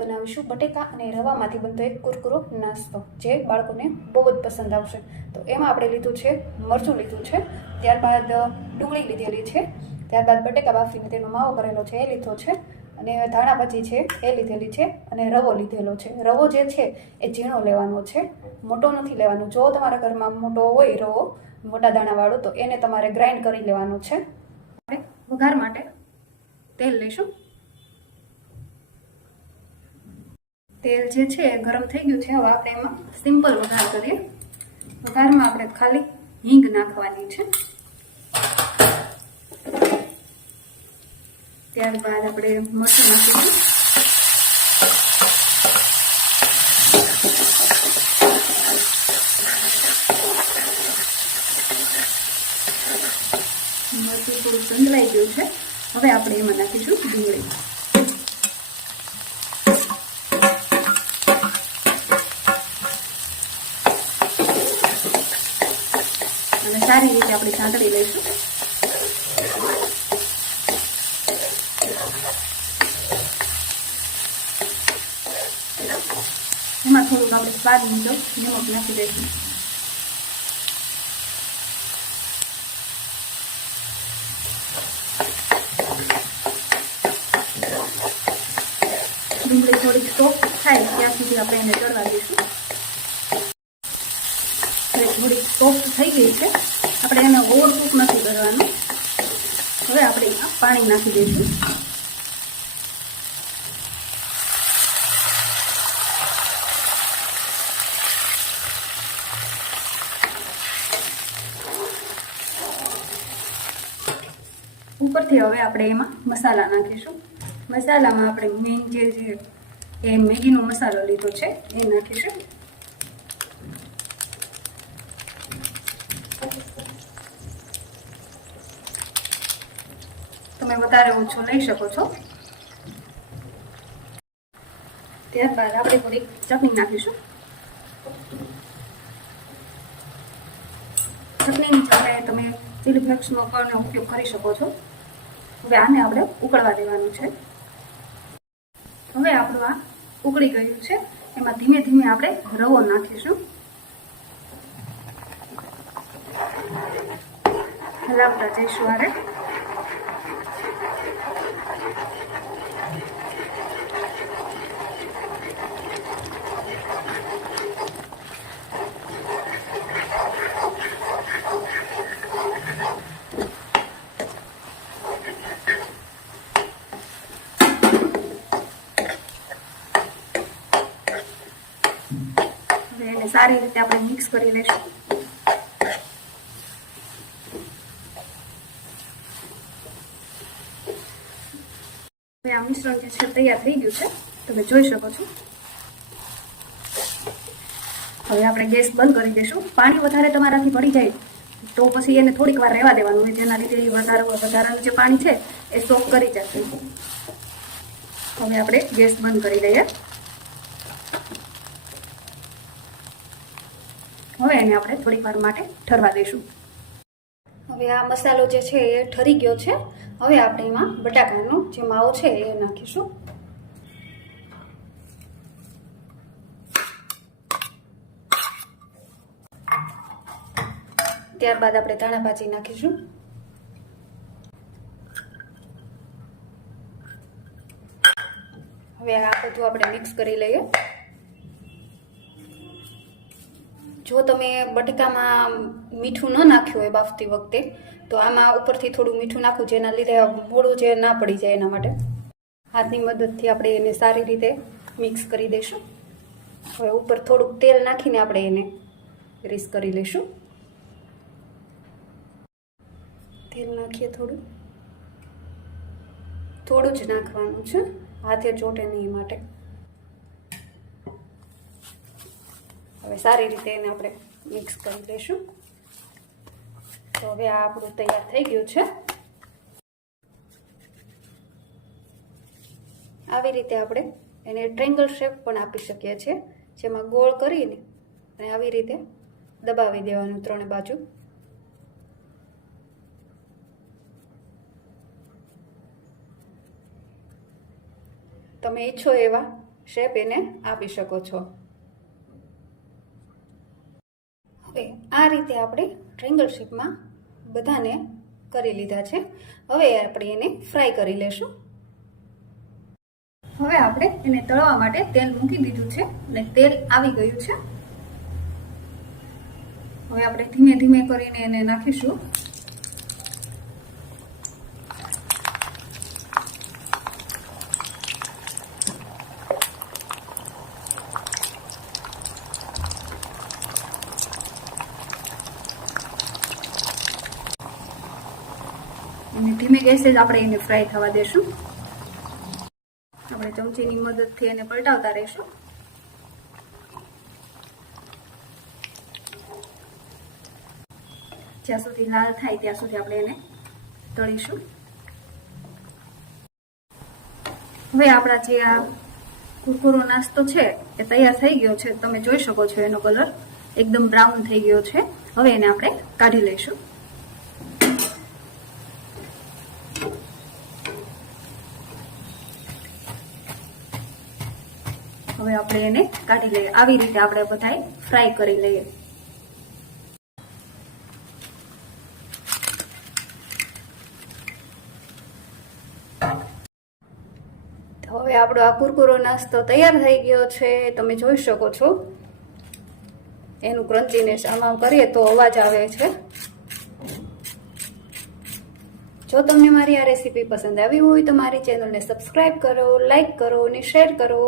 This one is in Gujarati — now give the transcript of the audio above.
બનાવીશું બટેકા અને રવામાંથી બનતો એક કુરકુરો નાસ્તો, જે બાળકોને બહુ જ પસંદ આવશે. તો એમાં આપણે લીધું છે મરચું લીધું છે, ત્યારબાદ ડુંગળી લીધેલી છે, ત્યારબાદ બટેકા બાફીને તેનો માવો કરેલો છે એ લીધો છે, અને ધાણા ભાજી છે એ લીધેલી છે, અને રવો લીધેલો છે. રવો જે છે એ ઝીણો લેવાનો છે, મોટો નથી લેવાનો. જો તમારા ઘરમાં મોટો હોય રવો, મોટા દાણાવાળો, તો એને તમારે ગ્રાઇન્ડ કરી લેવાનો છે. આપણે વઘાર માટે તેલ લઈશું. તેલ જે છે એ ગરમ થઈ ગયું છે. હવે આપણે એમાં સિમ્પલ વઘાર કરીએ. વઘારમાં આપણે ખાલી હિંગ નાખવાની છે. ત્યારબાદ આપણે મરચું નાખીશું. મરચું થોડું સંતળાઈ ગયું છે. હવે આપણે એમાં નાખીશું ડુંગળી. અને સારી રીતે આપણે સાંતળી લઈશું. એમાં થોડુંક આપણે સ્વાદ મુજબ નમક નાખી દઈશું. ડુંગળી થોડીક સોફ્ટ થાય ત્યાં સુધી આપણે એને ચડવા દઈશું. થોડીક સોફ્ટ થઈ ગઈ છે. આપણે એને ઓવરકુક નથી કરવાનું. હવે આપણે એમાં પાણી નાખી દઈશું. ઉપરથી હવે આપણે એમાં મસાલા નાખીશું. મસાલામાં આપણે મેઇન જે છે એ મેગીનો મસાલો લીધો છે એ નાખીશું. તમે વધારે ઓછો લઈ શકો છો. ત્યારબાદ આપણે થોડીક ચટણી નાખીશું. ચટણીની જગ્યાએ તમે ચીલી ફ્લેક્સનો પણ ઉપયોગ કરી શકો છો. હવે આને આપણે ઉકળવા દેવાનું છે. હવે આપણું આ ઉકળી ગયું છે. એમાં ધીમે ધીમે આપણે રવો નાખીશું. હલાવતા જઈશું આરે. એને સારી રીતે આપણે મિક્સ કરી લઈશું. હવે આ મિશ્રણ જે છે તૈયાર થઈ ગયું છે, તમે જોઈ શકો છો. હવે આપણે ગેસ બંધ કરી દઈશું. પાણી વધારે તમારાથી પડી જાય તો પછી એને થોડીક વાર રહેવા દેવાનું હોય, જેના લીધે વધારાનું જે પાણી છે એ સોક કરી જશે. હવે આપણે ગેસ બંધ કરી લઈએ. હવે એને આપણે થોડીક વાર માટે ઠરવા દઈશું. હવે આ મસાલો જે છે એ ઠરી ગયો છે. હવે આપણે એમાં બટાકાનો જે માવો છે એ નાખીશું. ત્યારબાદ આપણે ધાણા ભાજી નાખીશું. હવે આ બધું આપણે મિક્સ કરી લઈએ. જો તમે બટેકામાં મીઠું ન નાખ્યું હોય બાફતી વખતે, તો આમાં ઉપરથી થોડું મીઠું નાખવું, જેના લીધે મોડું જે ના પડી જાય એના માટે. હાથની મદદથી આપણે એને સારી રીતે મિક્સ કરી દઈશું. હવે ઉપર થોડુંક તેલ નાખીને આપણે એને ગ્રીસ કરી લઈશું. તેલ નાખીએ થોડું જ નાખવાનું છે, હાથે ચોટે નહીં માટે. હવે સારી રીતે એને આપણે મિક્સ કરી લઈશું. તો હવે આ આપણું તૈયાર થઈ ગયું છે. આવી રીતે આપણે એને ટ્રાયંગલ શેપ પણ આપી શકીએ છીએ, જેમાં ગોળ કરીને અને આવી રીતે દબાવી દેવાનું ત્રણે બાજુ. તમે ઈચ્છો એવા શેપ એને આપી શકો છો. હવે આ રીતે આપણે ટ્રાયેંગલ શેપમાં બધાને કરી લીધા છે. હવે આપણે એને ફ્રાય કરી લેશું. હવે આપણે એને તળવા માટે તેલ મૂકી દીધું છે અને તેલ આવી ગયું છે. હવે આપણે ધીમે ધીમે કરીને એને નાખીશું. અને ધીમે ગેસે જ આપણે એને ફ્રાય થવા દેશું. આપણે ચમચીની મદદથી એને પલટાવતા રહીશું. જ્યાં સુધી લાલ થાય ત્યાં સુધી આપણે એને તળીશું. હવે આપણા જે આ કુરકુરો નાસ્તો છે એ તૈયાર થઈ ગયો છે. તમે જોઈ શકો છો એનો કલર એકદમ બ્રાઉન થઈ ગયો છે. હવે એને આપણે કાઢી લઈશું. હવે આપણે એને કાઢી લઈએ. આવી રીતે આપણે બધાય ફ્રાય કરી લઈએ. હવે આપણો આ કુરકુરો નાસ્તો તૈયાર થઈ ગયો છે. તમે જોઈ શકો છો એનું ક્રન્ચીનેસ આમાં કરીએ તો અવાજ આવે છે. જો તમને મારી આ રેસીપી પસંદ આવી હોય તો મારી ચેનલને સબસ્ક્રાઇબ કરો, લાઈક કરો અને શેર કરો.